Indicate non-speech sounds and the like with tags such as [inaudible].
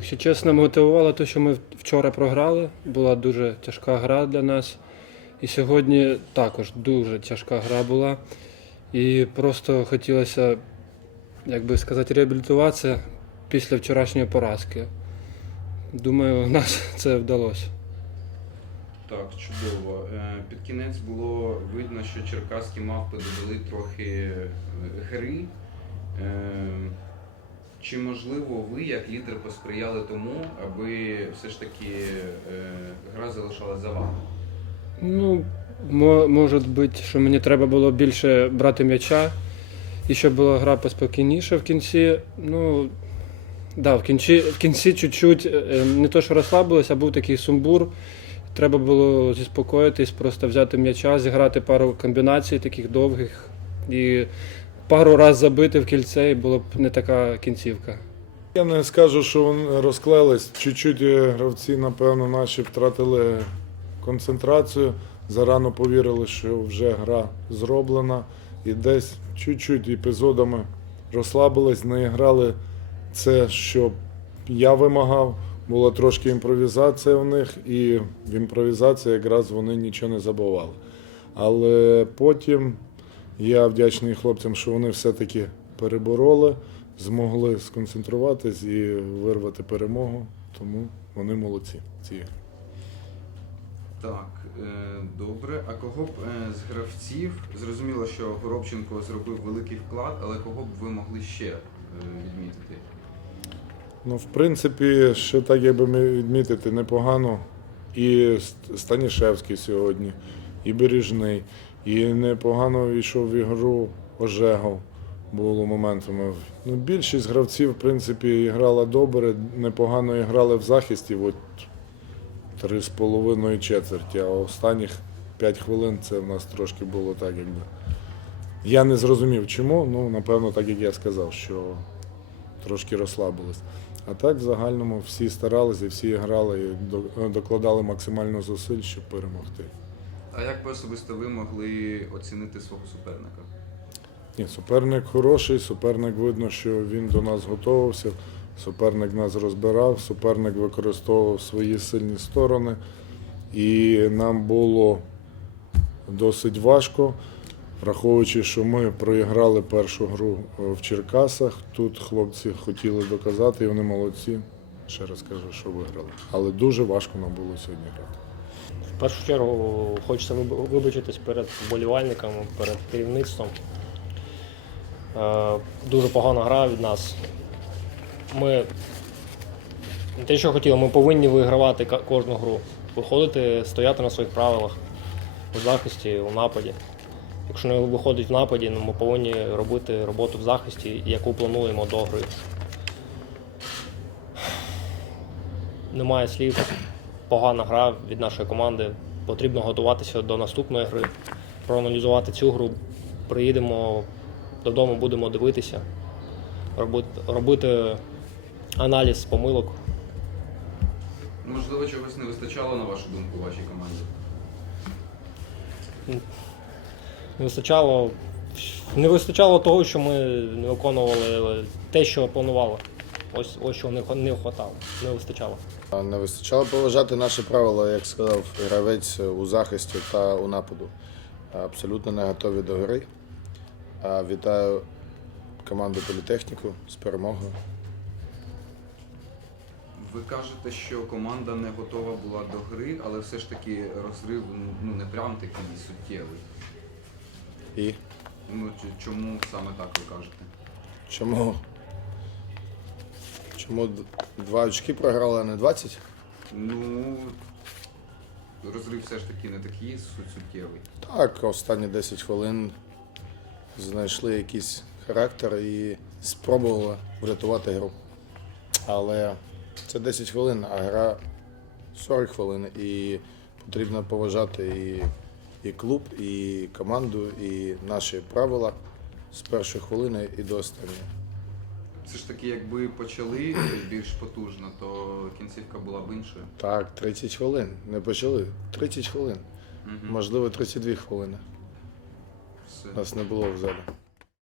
Якщо чесно, мотивувало те, що ми вчора програли. Була дуже тяжка гра для нас. І сьогодні також дуже тяжка гра була. І просто хотілося, як би сказати, реабілітуватися після вчорашньої поразки. Думаю, у нас [laughs] це вдалося. Так, чудово. Е, Під кінець було видно, що черкаські мавпи додали трохи е, гри. Е, Чи можливо ви, як лідер, посприяли тому, аби все ж таки е, гра залишалась за вами? Ну, може бути, що мені треба було більше брати м'яча, і щоб була гра поспокійніше в кінці. Ну, да, в кінці, в кінці чуть-чуть е, не то, що розслабилося, а був такий сумбур. Треба було заспокоїтись, просто взяти м'яча, зіграти пару комбінацій таких довгих і пару раз забити в кільце, і було б не така кінцівка. Я не скажу, що вони розклеїлись. Чуть-чуть е, гравці, напевно, наші втратили концентрацію. Зарано повірили, що вже гра зроблена. І десь чуть-чуть епізодами розслабились, не грали це, що я вимагав. Була трошки імпровізація в них, і в імпровізації якраз вони нічого не забували. Але потім я вдячний хлопцям, що вони все-таки перебороли, змогли сконцентруватись і вирвати перемогу. Тому вони молодці. грі. Так, е, добре. А кого б е, з гравців зрозуміло, що Горобченко зробив великий вклад, але кого б ви могли ще е, відмітити? Ну, в принципі, ще так, якби ми відмітити, непогано. І Станішевський сьогодні, і Бережний, і непогано війшов в ігру Ожегов. Було моментами. Ну, більшість гравців, в принципі, грала добре, непогано грали в захисті, от три з половиною четверті, а останніх п'ять хвилин це в нас трошки було так, якби. Я не зрозумів чому, ну, напевно, так як я сказав, що трошки розслабились. А так, в загальному всі старалися, всі грали і докладали максимально зусиль, щоб перемогти. А як би особисто ви могли оцінити свого суперника? Ні, суперник хороший, суперник видно, що він до нас готувався, суперник нас розбирав, суперник використовував свої сильні сторони. І нам було досить важко, враховуючи, що ми проіграли першу гру е, в Черкасах. Тут хлопці хотіли доказати, і вони молодці. Ще раз кажу, що виграли. Але дуже важко нам було сьогодні грати. В першу чергу хочеться вибачитись перед вболівальниками, перед керівництвом. Е, Дуже погана гра від нас. Ми не те, що хотіли, ми повинні вигравати кожну гру. Виходити, стояти на своїх правилах у захисті, у нападі. Якщо не виходить в нападі, ну, ми повинні робити роботу в захисті, яку плануємо до гри. Немає слів. Погана гра від нашої команди. Потрібно готуватися до наступної гри, проаналізувати цю гру. Приїдемо додому, будемо дивитися, робити, аналіз помилок. Можливо, чогось не вистачало, на вашу думку, вашій команді? Не вистачало, не вистачало того, що ми не виконували те, що планували. Ось, ось що не, не хватало, не вистачало. Не вистачало поважати наші правила, як сказав гравець у захисті та у нападу. Абсолютно не готові до гри. Вітаю команду політехніку з перемогою. Ви кажете, що команда не готова була до гри, але все ж таки розрив ну не прям такий суттєвий. І Ну чому саме так ви кажете? чому? Чому два очки програли, а не 20? Ну розрив все ж таки не такий су- суттєвий. Так, останні 10 хвилин знайшли якийсь характер і спробували врятувати гру. Але це 10 хвилин, а гра 40 хвилин. І потрібно поважати і, і клуб, і команду, і наші правила з першої хвилини і до останньої. Все ж таки, якби почали більш потужно, то кінцівка була б іншою. Так, 30 хвилин. Не почали. 30 хвилин. Можливо, 32 хвилини. Все. Нас не було в залі.